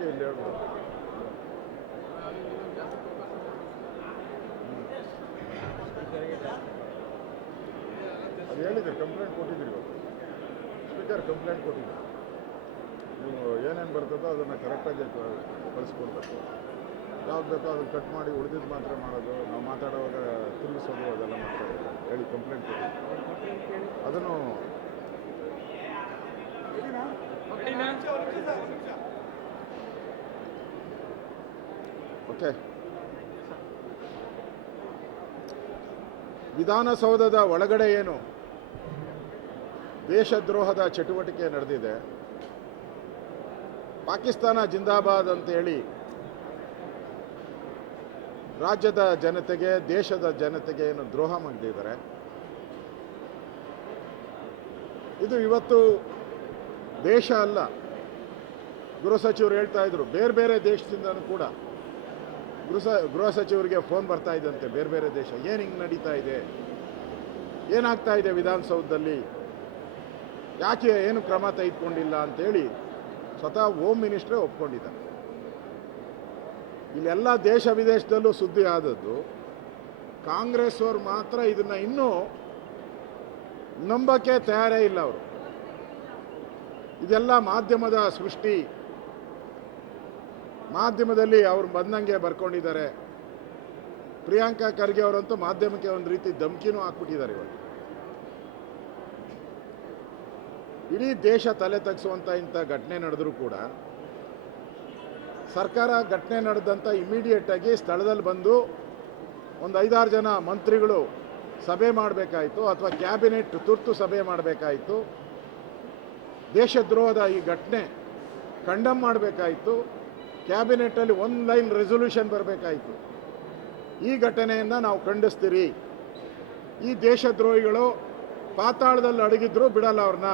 ಅದಕ್ಕೆ ಇಲ್ಲಿ ಹೇಳ್ಬೋದು. ಅದು ಹೇಳಿದ್ರು, ಕಂಪ್ಲೇಂಟ್ ಕೊಟ್ಟಿದ್ದೀರಿ ಇವತ್ತು. ಸ್ಪೀಕರ್ ಕಂಪ್ಲೇಂಟ್ ಕೊಟ್ಟಿದ್ದೀರಿ. ನೀವು ಏನೇನು ಬರ್ತದೋ ಅದನ್ನು ಕರೆಕ್ಟಾಗಿ ಕಳಿಸ್ಕೊಡ್ಬೇಕು. ಯಾವ್ದು ಬೇಕೋ ಅದನ್ನು ಕಟ್ ಮಾಡಿ ಉಳಿದಿದ್ದು ಮಾತ್ರ ಮಾಡೋದು, ನಾವು ಮಾತಾಡುವಾಗ ತಿರುಗಿಸೋದು ಅದೆಲ್ಲ ಮಾಡ್ತಾರೆ ಹೇಳಿ ಕಂಪ್ಲೇಂಟ್ ಕೊಟ್ಟಿದ್ದೀವಿ. ಅದನ್ನು ಓಕೆ. ವಿಧಾನಸೌಧದ ಒಳಗಡೆ ಏನು ದೇಶದ್ರೋಹದ ಚಟುವಟಿಕೆ ನಡೆದಿದೆ, ಪಾಕಿಸ್ತಾನ ಜಿಂದಾಬಾದ್ ಅಂತೇಳಿ ರಾಜ್ಯದ ಜನತೆಗೆ, ದೇಶದ ಜನತೆಗೆ ಏನು ದ್ರೋಹ ಮಾಡಿದ್ದಾರೆ, ಇದು ಇವತ್ತು ದೇಶ ಅಲ್ಲ. ಗೃಹ ಸಚಿವರು ಹೇಳ್ತಾ ಇದ್ರು, ಬೇರೆ ಬೇರೆ ದೇಶದಿಂದನೂ ಕೂಡ ಗೃಹ ಸಚಿವರಿಗೆ ಫೋನ್ ಬರ್ತಾ ಇದ್ದಂತೆ, ಬೇರೆ ಬೇರೆ ದೇಶ ಏನು ಹಿಂಗೆ ನಡೀತಾ ಇದೆ, ಏನಾಗ್ತಾ ಇದೆ ವಿಧಾನಸೌಧದಲ್ಲಿ, ಯಾಕೆ ಏನು ಕ್ರಮ ತೆಗೆದುಕೊಂಡಿಲ್ಲ ಅಂತೇಳಿ ಸ್ವತಃ ಹೋಮ್ ಮಿನಿಸ್ಟ್ರೇ ಒಪ್ಕೊಂಡಿದ್ದಾರೆ. ಇಲ್ಲೆಲ್ಲ ದೇಶ ವಿದೇಶದಲ್ಲೂ ಸುದ್ದಿ ಆದದ್ದು, ಕಾಂಗ್ರೆಸ್ ಅವರು ಮಾತ್ರ ಇದನ್ನು ಇನ್ನೂ ನಂಬಕ್ಕೆ ತಯಾರೇ ಇಲ್ಲ. ಅವರು ಇದೆಲ್ಲ ಮಾಧ್ಯಮದ ಸೃಷ್ಟಿ, ಮಾಧ್ಯಮದಲ್ಲಿ ಅವ್ರು ಬಂದಂಗೆ ಬರ್ಕೊಂಡಿದ್ದಾರೆ. ಪ್ರಿಯಾಂಕಾ ಖರ್ಗೆ ಅವರಂತೂ ಮಾಧ್ಯಮಕ್ಕೆ ಒಂದು ರೀತಿ ಧಮಕಿನೂ ಹಾಕ್ಬಿಟ್ಟಿದ್ದಾರೆ. ಇವಾಗ ಇಡೀ ದೇಶ ತಲೆ ತಗ್ಸುವಂಥ ಇಂಥ ಘಟನೆ ನಡೆದರೂ ಕೂಡ ಸರ್ಕಾರ ಘಟನೆ ನಡೆದಂಥ ಇಮಿಡಿಯೇಟಾಗಿ ಸ್ಥಳದಲ್ಲಿ ಬಂದು ಒಂದು 5-6 ಜನ ಮಂತ್ರಿಗಳು ಸಭೆ ಮಾಡಬೇಕಾಯಿತು, ಅಥವಾ ಕ್ಯಾಬಿನೆಟ್ ತುರ್ತು ಸಭೆ ಮಾಡಬೇಕಾಯಿತು. ದೇಶದ್ರೋಹದ ಈ ಘಟನೆ ಕಂಡಮ್ ಮಾಡಬೇಕಾಯಿತು. ಕ್ಯಾಬಿನೆಟ್ಟಲ್ಲಿ 1 ಲೈನ್ ರೆಸೊಲ್ಯೂಷನ್ ಬರಬೇಕಾಯಿತು. ಈ ಘಟನೆಯನ್ನು ನಾವು ಖಂಡಿಸ್ತೀರಿ, ಈ ದೇಶದ್ರೋಹಿಗಳು ಪಾತಾಳದಲ್ಲಿ ಅಡಗಿದ್ರು ಬಿಡಲ್ಲ, ಅವ್ರನ್ನ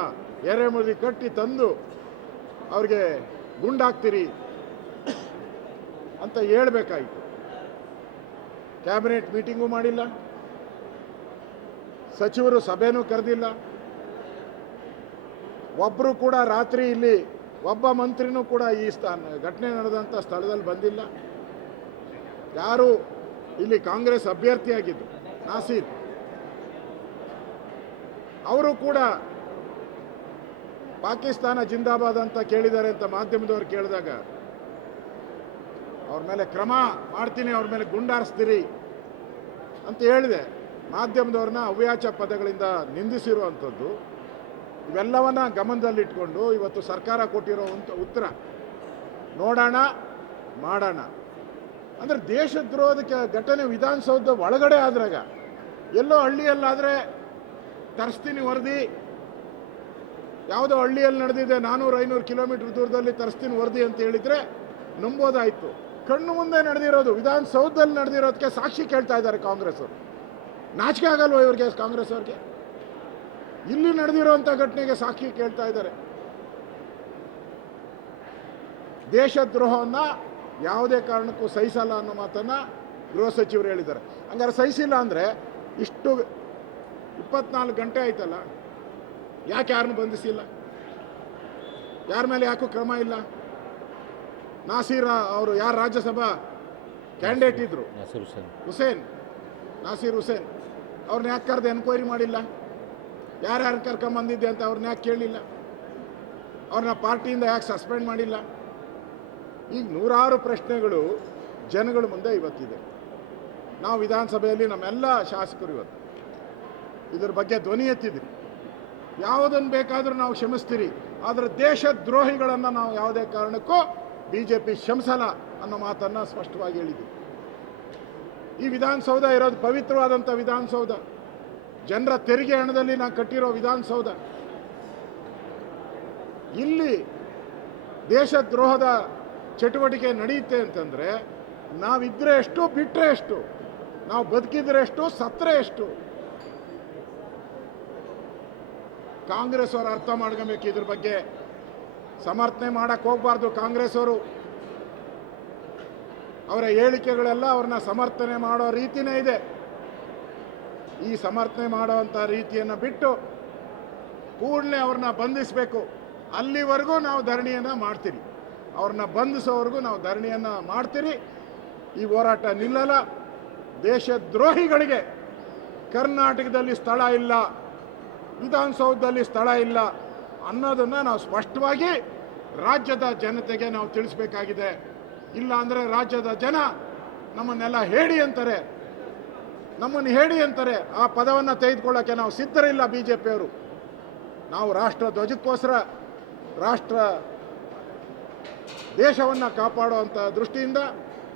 ಎರೆಮುರಿ ಕಟ್ಟಿ ತಂದು ಅವ್ರಿಗೆ ಗುಂಡಾಕ್ತೀರಿ ಅಂತ ಹೇಳಬೇಕಾಯಿತು. ಕ್ಯಾಬಿನೆಟ್ ಮೀಟಿಂಗು ಮಾಡಿಲ್ಲ, ಸಚಿವರು ಸಭೆನೂ ಕರೆದಿಲ್ಲ, ಒಬ್ಬರು ಕೂಡ ರಾತ್ರಿ ಇಲ್ಲಿ ಒಬ್ಬ ಮಂತ್ರಿನೂ ಕೂಡ ಈ ಘಟನೆ ನಡೆದಂಥ ಸ್ಥಳದಲ್ಲಿ ಬಂದಿಲ್ಲ. ಯಾರು ಇಲ್ಲಿ ಕಾಂಗ್ರೆಸ್ ಅಭ್ಯರ್ಥಿಯಾಗಿದ್ದು ನಾಸೀರ್, ಅವರು ಕೂಡ ಪಾಕಿಸ್ತಾನ ಜಿಂದಾಬಾದ್ ಅಂತ ಕೇಳಿದ್ದಾರೆ ಅಂತ ಮಾಧ್ಯಮದವ್ರು ಕೇಳಿದಾಗ ಅವ್ರ ಮೇಲೆ ಕ್ರಮ ಮಾಡ್ತೀನಿ, ಅವ್ರ ಮೇಲೆ ಗುಂಡಾರಿಸ್ತೀರಿ ಅಂತ ಹೇಳಿದೆ. ಮಾಧ್ಯಮದವ್ರನ್ನ ಅವ್ಯಾಚ ಪದಗಳಿಂದ ನಿಂದಿಸಿರುವಂಥದ್ದು. ಇವೆಲ್ಲವನ್ನ ಗಮನದಲ್ಲಿಟ್ಕೊಂಡು ಇವತ್ತು ಸರ್ಕಾರ ಕೊಟ್ಟಿರೋ ಉತ್ತರ ನೋಡೋಣ ಮಾಡೋಣ ಅಂದರೆ, ದೇಶದ್ರೋಹದ ಘಟನೆ ವಿಧಾನಸೌಧ ಒಳಗಡೆ ಆದ್ರಾಗ, ಎಲ್ಲೋ ಹಳ್ಳಿಯಲ್ಲಾದರೆ ತರಿಸ್ತೀನಿ ವರದಿ, ಯಾವುದೋ ಹಳ್ಳಿಯಲ್ಲಿ ನಡೆದಿದೆ 400-500 ಕಿಲೋಮೀಟರ್ ದೂರದಲ್ಲಿ ತರಿಸ್ತೀನಿ ವರದಿ ಅಂತ ಹೇಳಿದರೆ ನಂಬೋದಾಯಿತು. ಕಣ್ಣು ಮುಂದೆ ನಡೆದಿರೋದು, ವಿಧಾನಸೌಧದಲ್ಲಿ ನಡೆದಿರೋದಕ್ಕೆ ಸಾಕ್ಷಿ ಕೇಳ್ತಾ ಇದ್ದಾರೆ ಕಾಂಗ್ರೆಸ್ ಅವರು. ನಾಚಿಕೆ ಆಗಲ್ವ ಇವ್ರಿಗೆ, ಕಾಂಗ್ರೆಸ್ ಅವ್ರಿಗೆ? ಇಲ್ಲಿ ನಡೆದಿರೋಂಥ ಘಟನೆಗೆ ಸಾಕ್ಷಿ ಕೇಳ್ತಾ ಇದ್ದಾರೆ. ದೇಶದ್ರೋಹವನ್ನು ಯಾವುದೇ ಕಾರಣಕ್ಕೂ ಸಹಿಸಲ್ಲ ಅನ್ನೋ ಮಾತನ್ನು ಗೃಹ ಸಚಿವರು ಹೇಳಿದ್ದಾರೆ. ಹಂಗಾರೆ ಸಹಿಸಿಲ್ಲ ಅಂದರೆ ಇಷ್ಟು 24 ಗಂಟೆ ಆಯ್ತಲ್ಲ, ಯಾಕೆ ಯಾರನ್ನು ಬಂಧಿಸಿಲ್ಲ? ಯಾರ ಮೇಲೆ ಯಾಕೂ ಕ್ರಮ ಇಲ್ಲ? ನಾಸೀರ್ ಅವರು ಯಾರು ರಾಜ್ಯಸಭಾ ಕ್ಯಾಂಡಿಡೇಟ್ ಇದ್ರು, ನಾಸೀರ್ ಹುಸೇನ್, ಅವ್ರನ್ನ ಯಾಕೆ ಕರೆದು ಎನ್ಕ್ವೈರಿ ಮಾಡಿಲ್ಲ? ಯಾರ್ಯಾರು ಕರ್ಕೊಂಬಂದಿದ್ದೆ ಅಂತ ಅವ್ರನ್ನ ಯಾಕೆ ಕೇಳಲಿಲ್ಲ? ಅವ್ರನ್ನ ಪಾರ್ಟಿಯಿಂದ ಯಾಕೆ ಸಸ್ಪೆಂಡ್ ಮಾಡಿಲ್ಲ? ಈಗ ನೂರಾರು ಪ್ರಶ್ನೆಗಳು ಜನಗಳ ಮುಂದೆ ಇವತ್ತಿದೆ. ನಾವು ವಿಧಾನಸಭೆಯಲ್ಲಿ ನಮ್ಮೆಲ್ಲ ಶಾಸಕರು ಇವತ್ತು ಇದ್ರ ಬಗ್ಗೆ ಧ್ವನಿ ಎತ್ತಿದ್ದೀವಿ. ಯಾವುದನ್ನು ಬೇಕಾದರೂ ನಾವು ಕ್ಷಮಿಸ್ತೀರಿ, ಆದರೆ ದೇಶದ್ರೋಹಿಗಳನ್ನು ನಾವು ಯಾವುದೇ ಕಾರಣಕ್ಕೂ BJP ಕ್ಷಮಿಸಲ್ಲ ಅನ್ನೋ ಮಾತನ್ನು ಸ್ಪಷ್ಟವಾಗಿ ಹೇಳಿದ್ದೀವಿ. ಈ ವಿಧಾನಸೌಧ ಇರೋದು ಪವಿತ್ರವಾದಂಥ ವಿಧಾನಸೌಧ, ಜನರ ತೆರಿಗೆ ಹಣದಲ್ಲಿ ನಾವು ಕಟ್ಟಿರೋ ವಿಧಾನಸೌಧ. ಇಲ್ಲಿ ದೇಶದ್ರೋಹದ ಚಟುವಟಿಕೆ ನಡೆಯುತ್ತೆ ಅಂತಂದರೆ ನಾವಿದ್ರೆ ಎಷ್ಟು, ಬಿಟ್ಟರೆ ಎಷ್ಟು, ನಾವು ಬದುಕಿದ್ರೆ ಎಷ್ಟು, ಸತ್ತರೆ ಎಷ್ಟು? ಕಾಂಗ್ರೆಸ್ ಅವರು ಅರ್ಥ ಮಾಡ್ಕೊಬೇಕು. ಇದ್ರ ಬಗ್ಗೆ ಸಮರ್ಥನೆ ಮಾಡಕ್ಕೆ ಹೋಗಬಾರ್ದು. ಕಾಂಗ್ರೆಸ್ ಅವರು ಅವರ ಹೇಳಿಕೆಗಳೆಲ್ಲ ಅವ್ರನ್ನ ಸಮರ್ಥನೆ ಮಾಡೋ ರೀತಿಯೇ ಇದೆ. ಈ ಸಮರ್ಥನೆ ಮಾಡೋವಂಥ ರೀತಿಯನ್ನು ಬಿಟ್ಟು ಕೂಡಲೇ ಅವ್ರನ್ನ ಬಂಧಿಸಬೇಕು. ಅಲ್ಲಿವರೆಗೂ ನಾವು ಧರಣಿಯನ್ನು ಮಾಡ್ತೀರಿ. ಅವ್ರನ್ನ ಬಂಧಿಸೋವರೆಗೂ ನಾವು ಧರಣಿಯನ್ನು ಮಾಡ್ತೀರಿ. ಈ ಹೋರಾಟ ನಿಲ್ಲಲ್ಲ. ದೇಶದ್ರೋಹಿಗಳಿಗೆ ಕರ್ನಾಟಕದಲ್ಲಿ ಸ್ಥಳ ಇಲ್ಲ, ವಿಧಾನಸೌಧದಲ್ಲಿ ಸ್ಥಳ ಇಲ್ಲ ಅನ್ನೋದನ್ನು ನಾವು ಸ್ಪಷ್ಟವಾಗಿ ರಾಜ್ಯದ ಜನತೆಗೆ ನಾವು ತಿಳಿಸ್ಬೇಕಾಗಿದೆ. ಇಲ್ಲ ಅಂದರೆ ರಾಜ್ಯದ ಜನ ನಮ್ಮನ್ನೆಲ್ಲ ಹೇಳಿ ಅಂತಾರೆ, ನಮ್ಮನ್ನು ಹೇಳಿ ಅಂತಾರೆ. ಆ ಪದವನ್ನು ತೆಗೆದುಕೊಳ್ಳೋಕ್ಕೆ ನಾವು ಸಿದ್ಧರಿಲ್ಲ. ಬಿ ಜೆ ಪಿಯವರು ನಾವು ರಾಷ್ಟ್ರ ಧ್ವಜಕ್ಕೋಸ್ಕರ ರಾಷ್ಟ್ರ ದೇಶವನ್ನು ಕಾಪಾಡುವಂಥ ದೃಷ್ಟಿಯಿಂದ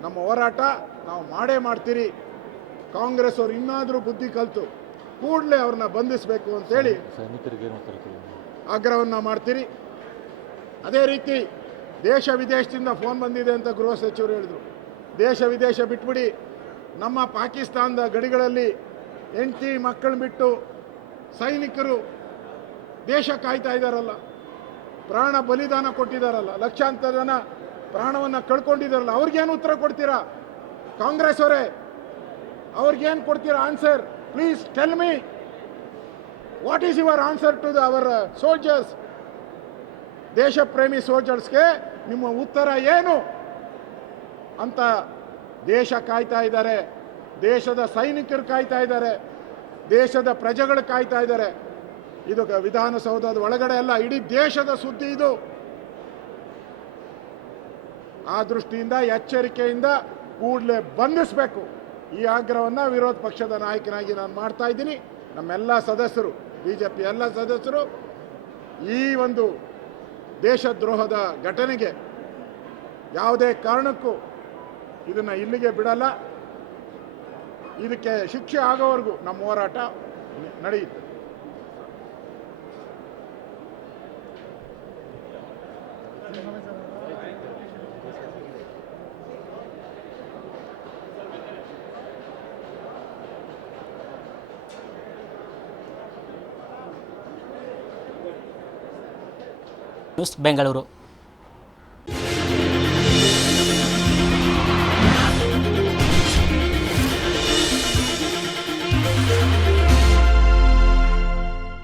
ನಮ್ಮ ಹೋರಾಟ ನಾವು ಮಾಡೇ ಮಾಡ್ತೀರಿ. ಕಾಂಗ್ರೆಸ್ ಅವರು ಇನ್ನಾದರೂ ಬುದ್ಧಿ ಕಲಿತು ಕೂಡಲೇ ಅವ್ರನ್ನ ಬಂಧಿಸಬೇಕು ಅಂತೇಳಿ ಆಗ್ರಹವನ್ನು ಮಾಡ್ತೀರಿ. ಅದೇ ರೀತಿ ದೇಶ ವಿದೇಶದಿಂದ ಫೋನ್ ಬಂದಿದೆ ಅಂತ ಗೃಹ ಸಚಿವರು ಹೇಳಿದರು. ದೇಶ ವಿದೇಶ ಬಿಟ್ಬಿಡಿ, ನಮ್ಮ ಪಾಕಿಸ್ತಾನದ ಗಡಿಗಳಲ್ಲಿ ಹೆಂಡತಿ ಮಕ್ಕಳು ಬಿಟ್ಟು ಸೈನಿಕರು ದೇಶ ಕಾಯ್ತಾ ಇದ್ದಾರಲ್ಲ, ಪ್ರಾಣ ಬಲಿದಾನ ಕೊಟ್ಟಿದ್ದಾರಲ್ಲ, ಲಕ್ಷಾಂತರ ಜನ ಪ್ರಾಣವನ್ನು ಕಳ್ಕೊಂಡಿದ್ದಾರಲ್ಲ, ಅವ್ರಿಗೇನು ಉತ್ತರ ಕೊಡ್ತೀರಾ ಕಾಂಗ್ರೆಸ್ ಅವರೇ? ಅವ್ರಿಗೇನು ಕೊಡ್ತೀರಾ answer? Please tell me, what is your answer to our soldiers? ದೇಶ ಪ್ರೇಮಿ ಸೋಲ್ಜರ್ಸ್ಗೆ ನಿಮ್ಮ ಉತ್ತರ ಏನು ಅಂತ ದೇಶ ಕಾಯ್ತಾ ಇದ್ದಾರೆ, ದೇಶದ ಸೈನಿಕರು ಕಾಯ್ತಾ ಇದ್ದಾರೆ, ದೇಶದ ಪ್ರಜೆಗಳು ಕಾಯ್ತಾ ಇದ್ದಾರೆ. ಇದು ವಿಧಾನಸೌಧದ ಒಳಗಡೆ ಅಲ್ಲ, ಇಡೀ ದೇಶದ ಸುದ್ದಿ ಇದು. ಆ ದೃಷ್ಟಿಯಿಂದ ಎಚ್ಚರಿಕೆಯಿಂದ ಕೂಡಲೇ ಬಂಧಿಸಬೇಕು. ಈ ಆಗ್ರಹವನ್ನು ವಿರೋಧ ಪಕ್ಷದ ನಾಯಕನಾಗಿ ನಾನು ಮಾಡ್ತಾ ಇದ್ದೀನಿ. ನಮ್ಮೆಲ್ಲ ಸದಸ್ಯರು, BJP ಎಲ್ಲ ಸದಸ್ಯರು ಈ ಒಂದು ದೇಶದ್ರೋಹದ ಘಟನೆಗೆ ಯಾವುದೇ ಕಾರಣಕ್ಕೂ ಇದನ್ನು ಇಲ್ಲಿಗೆ ಬಿಡಲ್ಲ. ಇದಕ್ಕೆ ಶಿಕ್ಷೆ ಆಗೋವರೆಗೂ ನಮ್ಮ ಹೋರಾಟ ನಡೆಯುತ್ತೆ. ನ್ಯೂಸ್ ಬೆಂಗಳೂರು.